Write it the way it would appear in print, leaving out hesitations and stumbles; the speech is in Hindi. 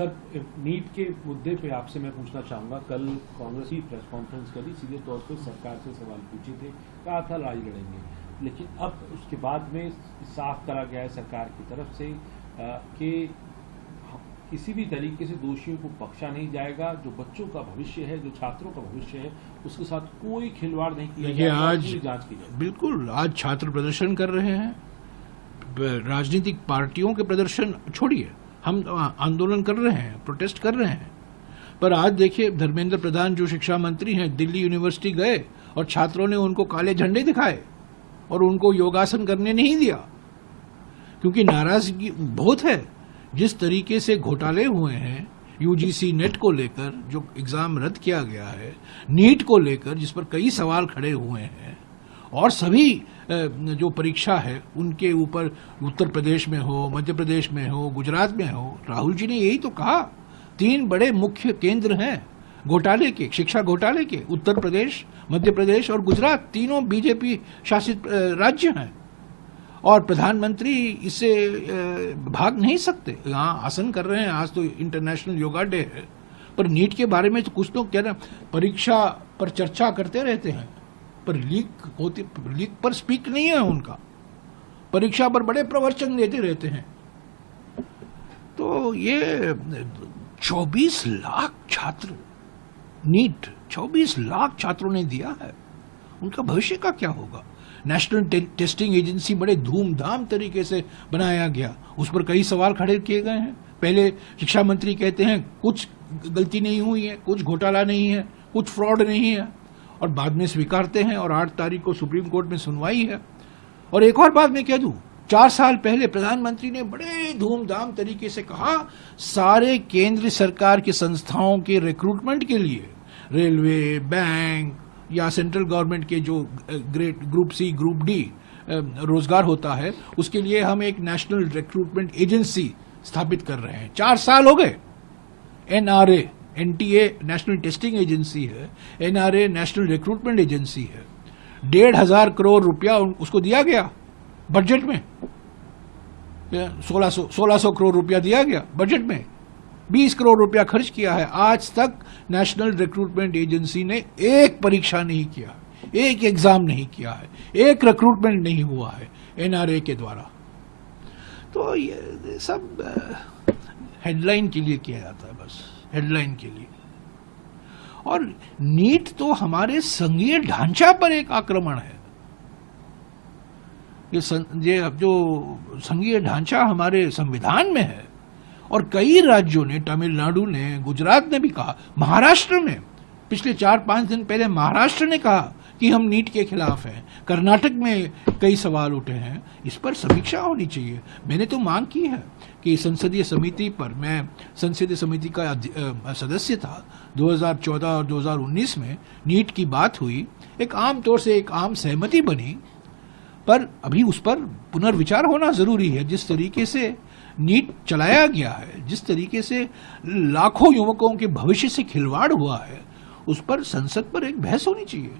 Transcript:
सर, नीट के मुद्दे पे आपसे मैं पूछना चाहूँगा, कल कांग्रेस की प्रेस कॉन्फ्रेंस करी, सीधे तौर पे सरकार से सवाल पूछे थे, कहा था लड़ाई लड़ेंगे, लेकिन अब उसके बाद में साफ करा गया है सरकार की तरफ से कि किसी भी तरीके से दोषियों को बख्शा नहीं जाएगा। जो बच्चों का भविष्य है, जो छात्रों का भविष्य है, उसके साथ कोई खिलवाड़ नहीं किया जाएगा, आज जांच की जाएगी। बिल्कुल, आज छात्र प्रदर्शन कर रहे हैं, राजनीतिक पार्टियों के प्रदर्शन छोड़िए, हम आंदोलन कर रहे हैं, प्रोटेस्ट कर रहे हैं। पर आज देखिए, धर्मेंद्र प्रधान जो शिक्षा मंत्री हैं, दिल्ली यूनिवर्सिटी गए और छात्रों ने उनको काले झंडे दिखाए और उनको योगासन करने नहीं दिया, क्योंकि नाराजगी बहुत है। जिस तरीके से घोटाले हुए हैं यूजीसी नेट को लेकर, जो एग्जाम रद्द किया गया है, नीट को लेकर जिस पर कई सवाल खड़े हुए हैं, और सभी जो परीक्षा है उनके ऊपर, उत्तर प्रदेश में हो, मध्य प्रदेश में हो, गुजरात में हो, राहुल जी ने यही तो कहा, 3 बड़े मुख्य केंद्र हैं घोटाले के, शिक्षा घोटाले के, उत्तर प्रदेश, मध्य प्रदेश और गुजरात, तीनों बीजेपी शासित राज्य हैं, और प्रधानमंत्री इससे भाग नहीं सकते। यहाँ आसन कर रहे हैं, आज तो इंटरनेशनल योगा डे है, पर नीट के बारे में तो कुछ तो कह रहे हैं, परीक्षा पर चर्चा करते रहते हैं, पर लीक पर स्पीक नहीं है उनका, परीक्षा पर बड़े प्रवचन देते रहते हैं। तो ये 24 लाख छात्र, नीट 24 लाख छात्रों ने दिया है, उनका भविष्य का क्या होगा? नेशनल टेस्टिंग एजेंसी बड़े धूमधाम तरीके से बनाया गया, उस पर कई सवाल खड़े किए गए हैं। पहले शिक्षा मंत्री कहते हैं कुछ गलती नहीं हुई है, कुछ घोटाला नहीं है, कुछ फ्रॉड नहीं है, और बाद में स्वीकारते हैं, और 8 तारीख को सुप्रीम कोर्ट में सुनवाई है। और एक और बात मैं कह दूं, 4 साल पहले प्रधानमंत्री ने बड़े धूमधाम तरीके से कहा, सारे केंद्र सरकार की संस्थाओं के रिक्रूटमेंट के लिए, रेलवे, बैंक या सेंट्रल गवर्नमेंट के जो ग्रुप सी, ग्रुप डी रोजगार होता है, उसके लिए हम एक नेशनल रिक्रूटमेंट एजेंसी स्थापित कर रहे हैं। 4 साल हो गए। NRA, NTA national testing agency है, NRA नेशनल रिक्रूटमेंट एजेंसी है। 1,500 करोड़ रुपया उसको दिया गया बजट में, 1600 करोड़ रुपया दिया गया बजट में, 20 करोड़ रुपया खर्च किया है। आज तक नेशनल रिक्रूटमेंट एजेंसी ने एक परीक्षा नहीं किया, एक एग्जाम नहीं किया है, एक रिक्रूटमेंट नहीं हुआ है NRA के द्वारा। तो ये सब हेडलाइन के लिए किया जाता है, बस हेडलाइन के लिए। और नीट तो हमारे संघीय ढांचा पर एक आक्रमण है। ये जो संघीय ढांचा हमारे संविधान में है, और कई राज्यों ने, तमिलनाडु ने, गुजरात ने भी कहा, महाराष्ट्र ने पिछले 4-5 दिन पहले महाराष्ट्र ने कहा कि हम नीट के खिलाफ हैं, कर्नाटक में कई सवाल उठे हैं। इस पर समीक्षा होनी चाहिए। मैंने तो मांग की है कि संसदीय समिति पर, मैं संसदीय समिति का सदस्य था 2014 और 2019 में, नीट की बात हुई, एक आम तौर से एक आम सहमति बनी, पर अभी उस पर पुनर्विचार होना जरूरी है। जिस तरीके से नीट चलाया गया है, जिस तरीके से लाखों युवकों के भविष्य से खिलवाड़ हुआ है, उस पर संसद पर एक बहस होनी चाहिए।